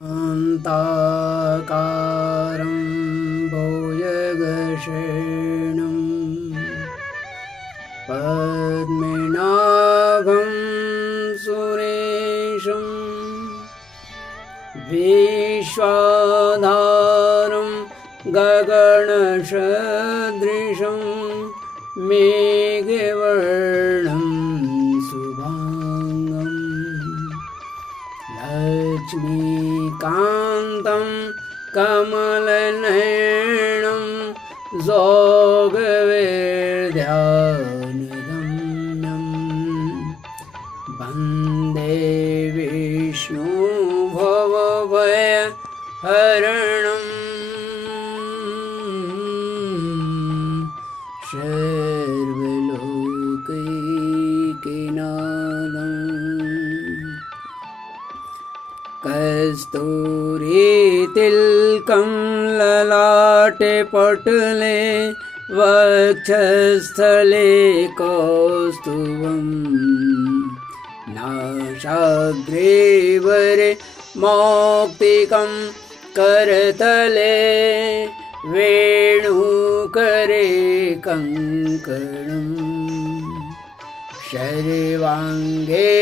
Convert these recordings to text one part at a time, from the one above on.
अन्ताकारं भुजगशयनं पद्मनाभं सुरेशं विश्वाधारं गगनसदृशं मेघवर्णं शुभांगं लक्ष्मीकान्तं कमलनयनं जोगवेद्यानगम्यं वन्दे विष्णु भवभयहरणं सर्वलोकैकनाथं कस्तूरीतिलकं ललाटे पटले वक्षस्थले कौस्तुभं नासाग्रे मौक्तिकं करतले वेणुकरे कङ्कणं शर्वाङ्गे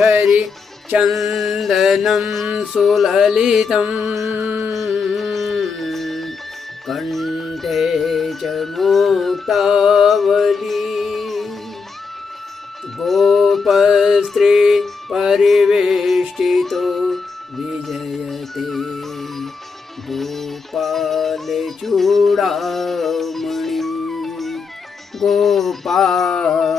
हरिचन्दनं सुललितं कण्ठे च मुक्तावली गोपस्त्री परिवेष्टितो विजयते गोपालचूडामणिं गोपालचूडामणिम्।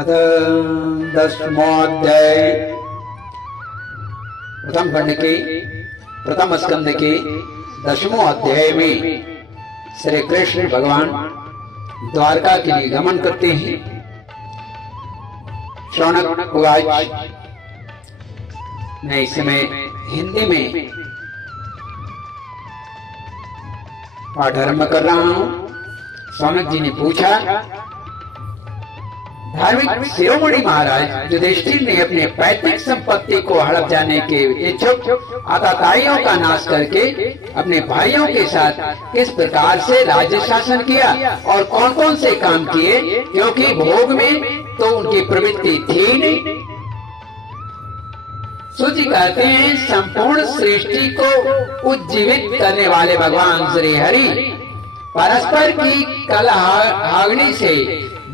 अथ 10वां अध्याय प्रथम खंड के प्रथम स्कंद के 10वें अध्याय में श्री कृष्ण भगवान द्वारका के लिए गमन करते हैं। शौनक उवाच, मैं इस समय हिंदी में पाठ आरंभ कर रहा हूं। शौनक जी ने पूछा, धार्मिक शिरोमणि महाराज युधिष्ठिर ने अपने पैतृक संपत्ति को हड़प जाने के इच्छुक आताताइयों का नाश करके अपने भाइयों के साथ किस प्रकार से राज्य शासन किया और कौन कौन से काम किए, क्योंकि भोग में तो उनकी प्रवृत्ति थी नहीं। सूची कहते हैं, संपूर्ण सृष्टि को उज्जीवित करने वाले भगवान श्री हरि परस्पर की कलहाग्नि से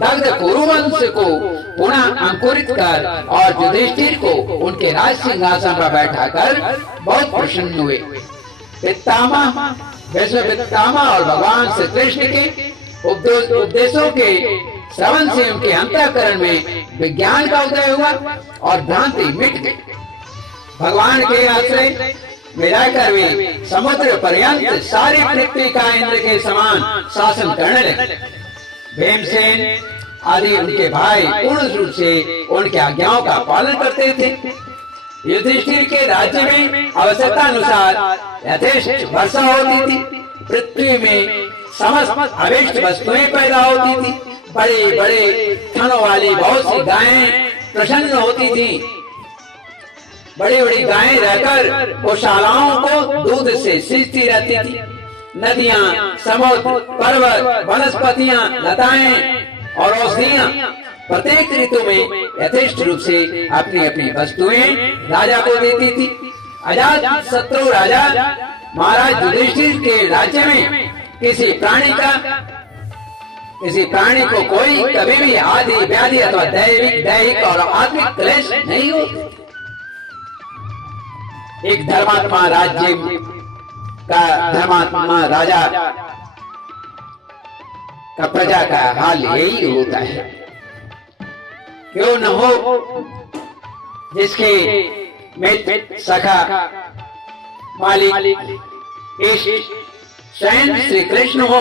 दग्ध कुरुवंश को पुनः अंकुरित कर और युधिष्ठिर को उनके राज सिंहासन पर बैठाकर बहुत प्रसन्न हुए। पितामह विश्वपितामह और भगवान श्री कृष्ण के उपदेशों के श्रवण से उनके अंतःकरण में विज्ञान का उदय हुआ और भ्रांति मिट गई। भगवान के आश्रय में रहकर वे समुद्र पर्यंत सारी पृथ्वी का इंद्र के समान शासन करने लगे। भीमसेन आदि उनके भाई पूर्ण रूप से उनके आज्ञाओं का पालन करते थे। युधिष्ठिर के राज्य में आवश्यकता अनुसार यथेष्ट वर्षा होती थी। पृथ्वी में समस्त अभिष्ट वस्तुएं पैदा होती थी। बड़े बड़े थनों वाली बहुत सी गायें प्रसन्न होती थी। बड़ी बड़ी गायें रहकर गौशालाओं को दूध से सींचती रहती थी। नदियां, समुद्र, पर्वत, वनस्पतियां, लताएं और औषधियां प्रत्येक ऋतु में यथेष्ट रूप से अपनी अपनी वस्तुएं राजा को देती थी। अजात शत्रु राजा महाराज युधिष्ठिर के राज्य में किसी प्राणी को कोई कभी भी आदि व्याधि अथवा दैहिक और आत्मिक क्लेश नहीं होते। एक धर्मात्मा राजा का प्रजा का हाल यही होता है। क्यों न हो जिसके मित्र, सखा, मालिक, इष्ट स्वयं श्री कृष्ण हो,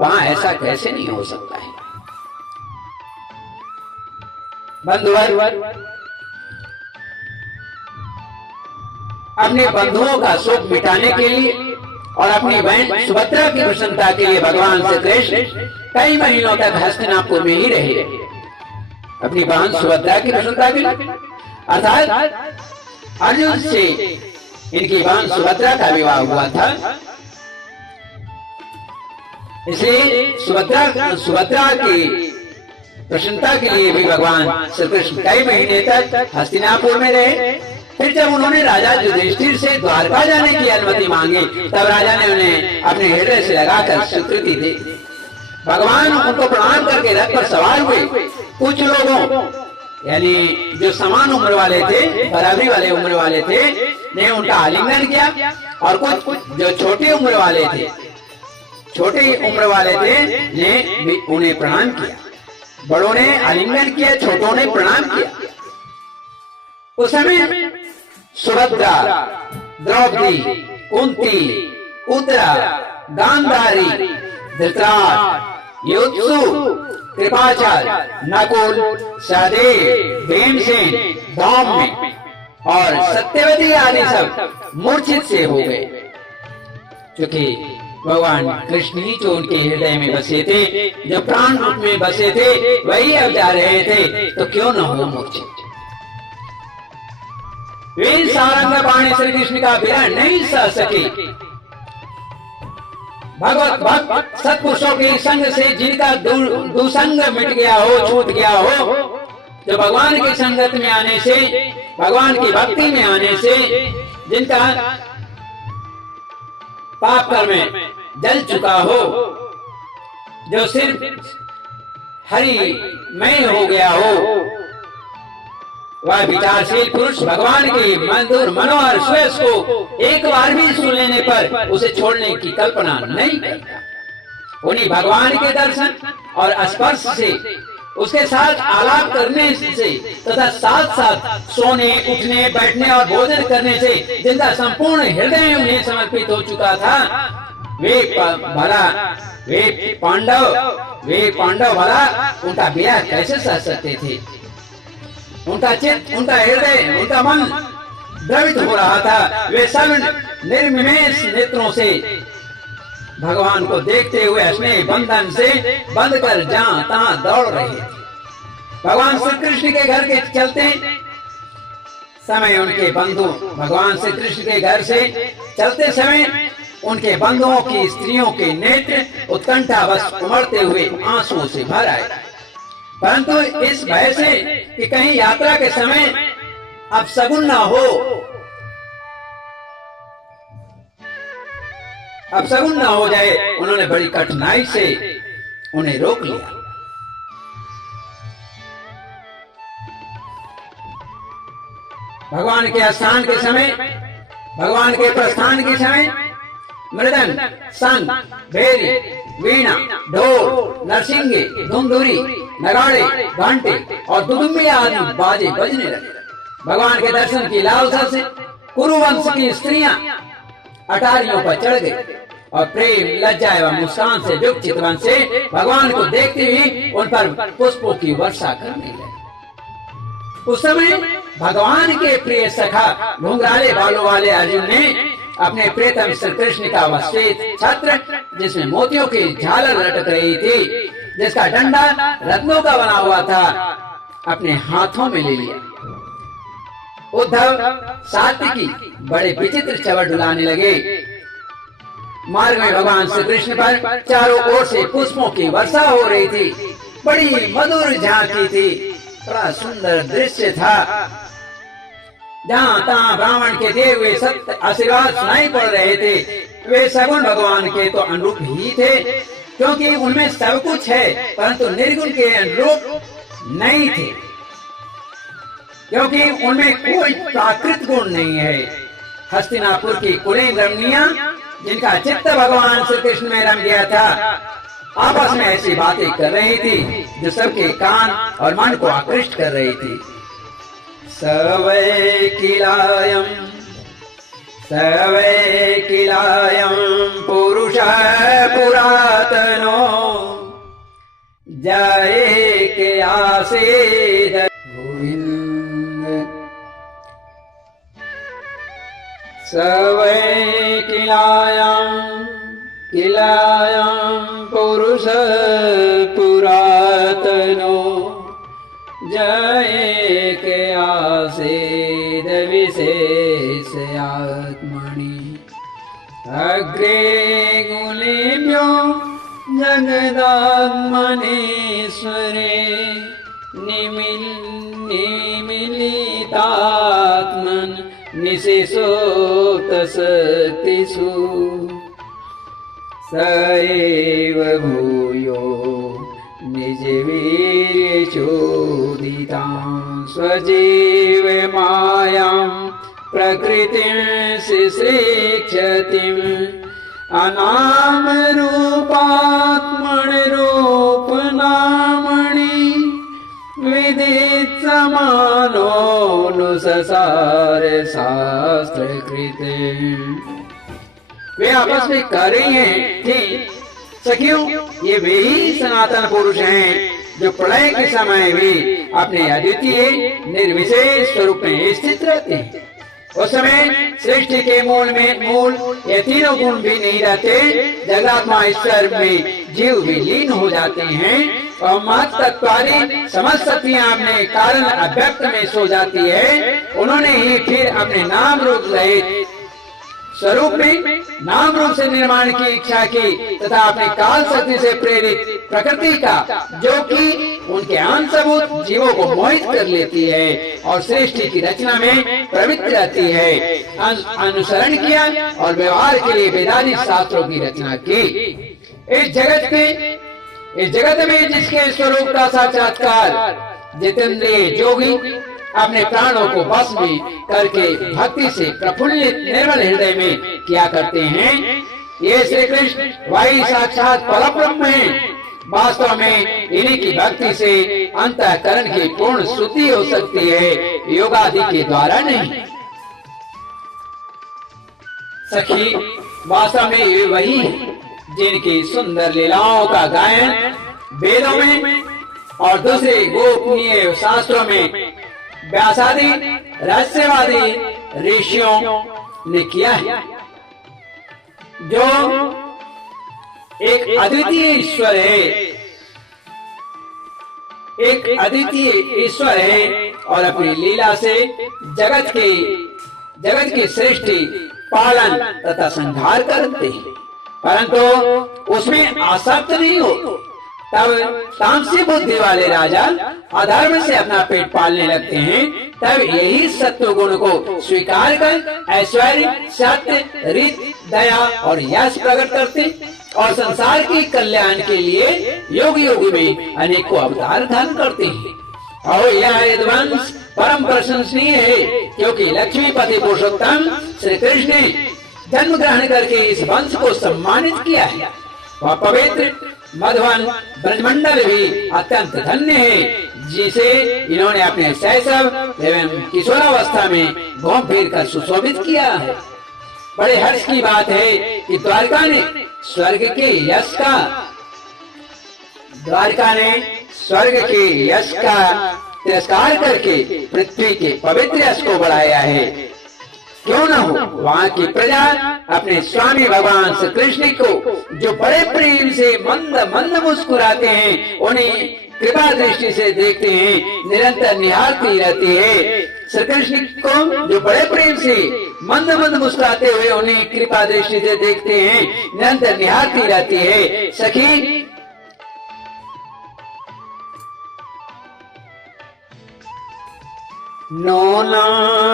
वहां ऐसा कैसे नहीं हो सकता है। बंधुवर अपने बंधुओं का शोक मिटाने के लिए और अपनी बहन सुभद्रा की प्रसन्नता के लिए भगवान श्री कृष्ण कई महीनों तक हस्तिनापुर में ही रहे। अपनी बहन सुभद्रा की प्रसन्नता के लिए, अर्थात अर्जुन से इनकी बहन सुभद्रा का विवाह हुआ था, इसलिए सुभद्रा की प्रसन्नता के लिए भी भगवान श्री कृष्ण कई महीने तक हस्तिनापुर में रहे। फिर जब उन्होंने राजा युधिष्ठिर से द्वारका जाने की अनुमति मांगी, तब राजा ने उन्हें अपने हृदय से लगाकर स्वीकृति दी। भगवान उनको प्रणाम करके रथ पर सवार हुए। कुछ लोगों यानी जो समान उम्र वाले थे, बराबरी वाले उम्र वाले थे, ने उनका आलिंगन किया, और कुछ जो छोटी उम्र वाले थे ने उन्हें प्रणाम किया। बड़ों ने आलिंगन किया, छोटों ने प्रणाम किया। उस समय सुभद्रा, द्रौपदी, कुंती, उत्तरा, गांधारी, धृतराष्ट्र, युधिष्ठिर, कृपाचार्य, नकुल, सहदेव, भीमसेन, धौम्य और सत्यवती आदि सब मूर्छित से हो गए, क्योंकि भगवान कृष्ण ही जो उनके हृदय में बसे थे, जो प्राण रूप में बसे थे, वही अब जा रहे थे, तो क्यों न हो मूर्छित। वे सारंग बाणी श्री कृष्ण का विरह नहीं सह सके। भगवत भक्त सत्पुरुषों के संग से जिनका दुसंग मिट गया हो, छूट गया हो, जो भगवान की संगत में आने से, भगवान की भक्ति में आने से जिनका पाप कर्म जल चुका हो, जो सिर्फ हरि मय हो गया हो, वह विचारशील पुरुष भगवान के मधुर मनोहर स्वेश को एक बार भी सुन लेने पर उसे छोड़ने की कल्पना नहीं करता। उन्हीं भगवान के दर्शन और स्पर्श से, उसके साथ आलाप करने से तथा साथ साथ सोने, उठने, बैठने और भोजन करने से जिनका संपूर्ण हृदय उन्हें समर्पित हो चुका था, वे पांडव भला उनका विरह कैसे सह सकते थे। उनका चित्त, उनका हृदय, उनका मन द्रवित हो रहा था। वे सब निर्निमेष नेत्रों से भगवान को देखते हुए स्नेह बंधन से बंध कर जहां तहां दौड़ रहे थे। भगवान श्री कृष्ण के घर के चलते समय उनके बंधु, भगवान श्री कृष्ण के घर से चलते समय उनके बंधुओं की स्त्रियों के नेत्र उत्कंठावश उमड़ते हुए आंसुओं से भर आए, परंतु इस भय से कि कहीं यात्रा के समय अब शगुन न हो, अब शगुन न हो जाए, उन्होंने बड़ी कठिनाई से उन्हें रोक लिया। भगवान के स्थान के समय, भगवान के प्रस्थान के समय मृदंग, संग, भेरी, वीणा, ढोल, नरसिंगे, धुंधुरी, नगाड़े, घंटे और दुदुम्बी आदि बाजे बजने लगे। भगवान के दर्शन की लालसा से कुरुवंश की स्त्रियां अटारियों पर चढ़ गई और प्रेम, लज्जा एवं मुस्कान से युक्त चितवन से भगवान को देखते हुए उन पर पुष्पों की वर्षा करने लगे। उस समय भगवान के प्रिय सखा घुंघराले बालों वाले अर्जुन ने अपने प्रियतम श्री कृष्ण का वह श्वेत छत्र, जिसमें मोतियों की झालर लटक रही थी, जिसका डंडा रत्नों का बना हुआ था, अपने हाथों में ले लिया। उद्धव, सात्विकी बड़े विचित्र चवर डुलाने लगे। मार्ग में भगवान श्री कृष्ण पर चारों ओर से पुष्पों की वर्षा हो रही थी। बड़ी मधुर झांकी थी, बड़ा सुंदर दृश्य था। जहाँ तहाँ ब्राह्मण के दिए हुए सत्य आशीर्वाद सुनाई पड़ रहे थे। वे सगुण भगवान के तो अनुरूप ही थे, क्योंकि उनमें सब कुछ है, परंतु निर्गुण के अनुरूप नहीं थे, क्योंकि उनमें कोई प्राकृत गुण नहीं है। हस्तिनापुर की कुलीन रमणियां, जिनका चित्त भगवान श्री कृष्ण में रम गया था, आपस में ऐसी बातें कर रही थी जो सबके कान और मन को आकृष्ट कर रही थी। सर्वे किलायं पुरुषः पुरातनो जये के आसीद गोविंद। सर्वे किलायं किलायां पुरुष पुरातनो जय के आसेद विशेष आत्मनि अग्रे गुलेभ्यो जगदात्मनेश्वरे निमिलितात्मन् निशिशोक्तशक्तिषु स एव भूयो निजवीर्यचोदितां स्वजीव मायां प्रकृतिं शिश्रेक्षतिम् अनामरूपात्मनिरूपनामणि विदित्समानोऽनुससार शास्त्रकृते। वे आपस में कह रही हैं कि सखियों, ये वे ही सनातन पुरुष हैं जो प्रलय के समय भी अपने अद्वितीय निर्विशेष स्वरूप में स्थित रहते हैं। उस समय सृष्टि के मूल ये तीनों गुण भी नहीं रहते। जगदात्मा ईश्वर में जीव भी लीन हो जाते हैं और महत्त्वादी समस्त शक्तियां अपने कारण अव्यक्त में सो जाती है। उन्होंने ही फिर अपने नाम रूप रहित स्वरूप में नाम रूप से निर्माण की इच्छा की तथा अपने काल शक्ति से प्रेरित प्रकृति का, जो कि उनके अंशभूत जीवों को मोहित कर लेती है और सृष्टि की रचना में प्रवृत्त रहती है, अनुसरण किया और व्यवहार के लिए वेदांत शास्त्रों की रचना की। इस जगत में जिसके स्वरूप का साक्षात्कार जितेंद्रिय जोगी अपने प्राणों को बस में करके भक्ति से प्रफुल्लित निर्मल हृदय में किया करते हैं, ये श्री कृष्ण वही साक्षात परब्रह्म है। वास्तव में इन्हीं की भक्ति से अंतःकरण की पूर्ण शुद्धि हो सकती है, योगादि के द्वारा नहीं। सखी, वास्तव में ये वही है जिनकी सुंदर लीलाओं का गायन वेदों में और दूसरे गोपनीय शास्त्रों में व्यासादि रहस्यवादी ऋषियों ने किया है, जो एक अद्वितीय ईश्वर है, एक अद्वितीय ईश्वर है और अपनी लीला से जगत की सृष्टि, पालन तथा संहार करते हैं, परंतु उसमें आसक्त नहीं हो। तब तामसी बुद्धि वाले राजा अधर्म से अपना पेट पालने लगते हैं। तब यही सत्व गुण को स्वीकार कर ऐश्वर्य, सत्य, रीत, दया और यश प्रकट करते और संसार के कल्याण के लिए योग में अनेकों अवतार धारण करते हैं। और यह यदुवंश परम प्रशंसनीय है, क्योंकि लक्ष्मीपति पुरुषोत्तम श्री कृष्ण ने जन्म ग्रहण करके इस वंश को सम्मानित किया है। वह पवित्र मधुवन ब्रजमंडल भी अत्यंत धन्य है, जिसे इन्होंने अपने शैशव एवं किशोरावस्था में घूम फिर कर सुशोभित किया है। बड़े हर्ष की बात है कि द्वारका ने स्वर्ग के यश का तिरस्कार करके पृथ्वी के पवित्र यश को बढ़ाया है। क्यों न हो, वहाँ की प्रजा अपने स्वामी भगवान श्री कृष्ण को, जो बड़े प्रेम से मंद मंद मुस्कुराते हैं, उन्हें कृपा दृष्टि से देखते हैं, निरंतर निहारती रहती है। श्री कृष्ण को जो बड़े प्रेम से मंद मंद मुस्कुराते हुए उन्हें कृपा दृष्टि से देखते हैं, निरंतर निहारती रहती है। सखी, नोना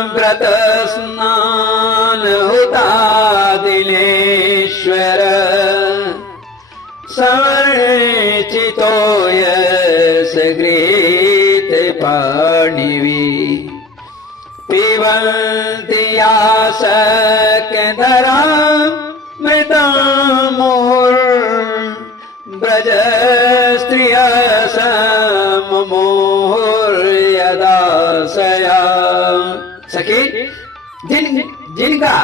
व्रत स्नान होता दिलेश्वर समर्चितो यश गृहीत पाणिवि पिबन्ति आशक्यधरा मृतमुहुर्ब्रज स्त्रिय सममुहुर्यदाशया। सखी, जिनका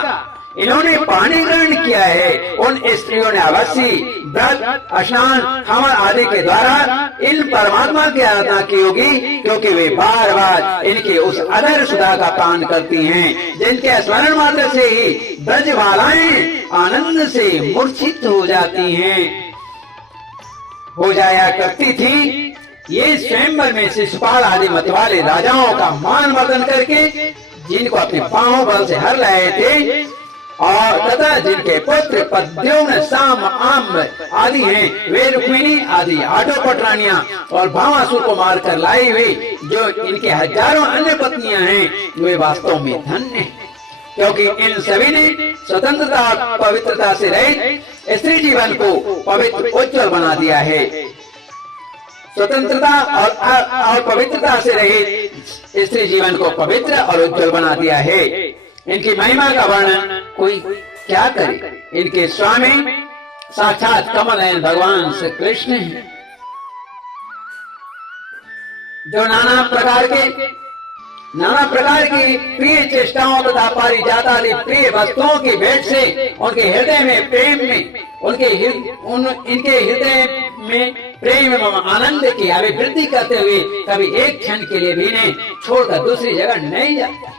इन्होंने पानी ग्रहण किया है, उन स्त्रियों ने अवश्य व्रत, स्नान, हवन आदि के द्वारा इन परमात्मा की आराधना की होगी, क्योंकि वे बार बार इनके उस अदर सुधा का पान करती हैं, जिनके स्मरण मात्र से ही ब्रजबालाएं आनंद से मूर्छित हो जाती हैं, हो जाया करती थी। ये स्वयंवर में शिशुपाल आदि मतवाले राजाओं का मान मर्दन करके जिनको अपने पांवों बल से हर लाए थे, और तथा जिनके पुत्र पद्योम्न, साम, आम्र आदि हैं, वे रुक्मिणी आदि आठों पटरानियां और भावासुर को मारकर लाई हुई जो इनके हजारों अन्य पत्नियां हैं, वे वास्तव में धन्य हैं, क्योंकि इन सभी ने स्वतंत्रता और पवित्रता से रहित स्त्री जीवन को पवित्र उज्ज्वल बना दिया है। स्वतंत्रता और पवित्रता से रहित स्त्री जीवन को पवित्र और उज्ज्वल बना दिया है। इनकी महिमा का वर्णन कोई क्या करे। इनके स्वामी साक्षात कमल नयन भगवान श्री कृष्ण हैं, जो नाना प्रकार की प्रिय चेष्टाओं तथा पारिजात आदि प्रिय वस्तुओं की भेंट से उनके हृदय में प्रेम में इनके हृदय में प्रेम एवं आनंद की अभिवृद्धि करते हुए कभी एक क्षण के लिए भी इन्हें छोड़कर दूसरी जगह नहीं जाता।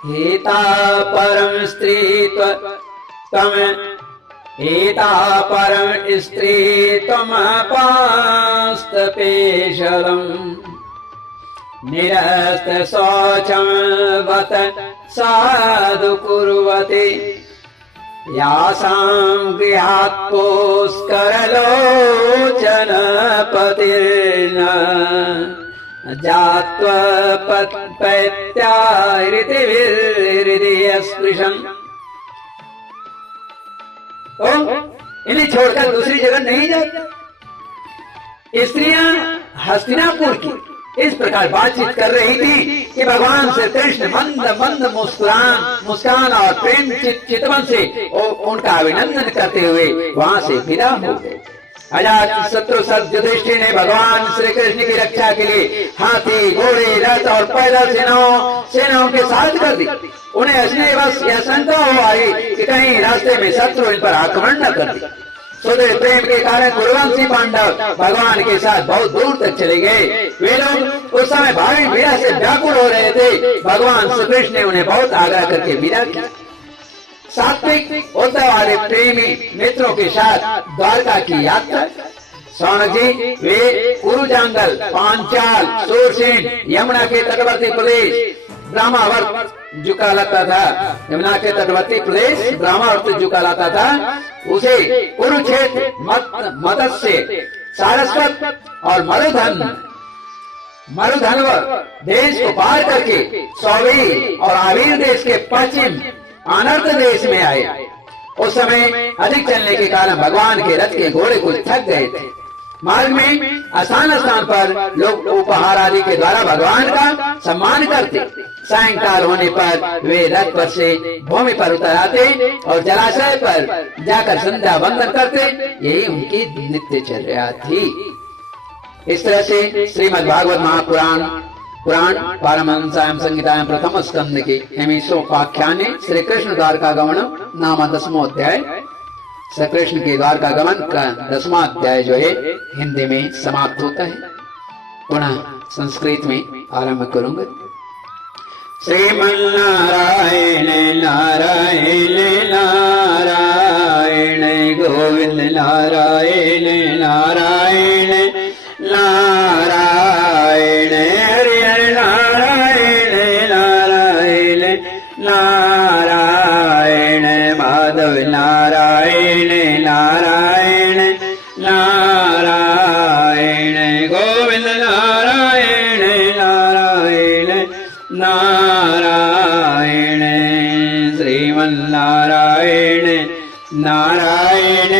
हेता परम स्त्री त्वम पास्त पेशलम निरस्त शौचम वत साधु कुर्वते यासां गृहात् पुष्करलोचन पतिर्न जात्वपत्पैत्याहृदय स्पृशन्। तो इन्हें छोड़कर दूसरी जगह नहीं जाती। स्त्रियां हस्तिनापुर की इस प्रकार बातचीत कर रही थी कि भगवान श्री कृष्ण मंद मंद मुस्कान और प्रेम चितवन से उनका अभिनंदन करते हुए वहां से विदा हो गए। अजात शत्रु सब युधिष्ठिर ने भगवान श्री कृष्ण की रक्षा के लिए हाथी, घोड़े, रथ और पैदल सेनाओं के साथ कर दी। उन्हें स्नेहवश यह शंका हो आई कि कहीं रास्ते में शत्रु इन पर आक्रमण न कर दे। सुदृढ़ प्रेम के कारण कुरुवंशी पांडव भगवान के साथ बहुत दूर तक चले गए। वे लोग उस समय भारी पीड़ा से व्याकुल हो रहे थे। भगवान श्री कृष्ण ने उन्हें बहुत आग्रह करके विदा किया। सात्विक उद्धव वाले प्रेमी मित्रों के साथ द्वारका की यात्रा। सौनक जी वे कुरुजांगल, पांचाल, सूरसेन, यमुना के तटवर्ती प्रदेश ब्रह्मावर्त झुका लाता था। यमुना के तटवर्ती प्रदेश ब्रह्मावर्त झुका लाता था। उसे कुरुक्षेत्र, मत्स्य, सारस्वत और मरुधन्व देश को पार करके सौवी और आवीर देश के पश्चिम अनर्थ देश में आए। उस समय अधिक चलने के कारण भगवान के रथ के घोड़े कुछ थक गए थे। मार्ग में स्थान स्थान पर लोग उपहार आदि के द्वारा भगवान का सम्मान करते। सायंकाल होने पर वे रथ पर से भूमि पर उतर आते और जलाशय पर जाकर संध्या वंदन करते। यही उनकी नित्यचर्या थी। इस तरह से श्रीमद् भागवत महापुराण पारमहंसायां संहितायां प्रथम स्कंद के 19वाख्याने श्री कृष्ण द्वारका गमन नाम 10वां अध्याय, श्री कृष्ण के द्वारका गमन का 10वां अध्याय जो है हिंदी में समाप्त होता है। पुनः संस्कृत में आरंभ करूंगा। श्रीमन्नारायण नारायण नारायण गोविंद नारायण नारायण नारायण हरि हरि नारायण नारायण नारायण माधव नारायण नारायण नारायण गोविंद नारायण नारायण नारायण श्रीमन्नारायण नारायण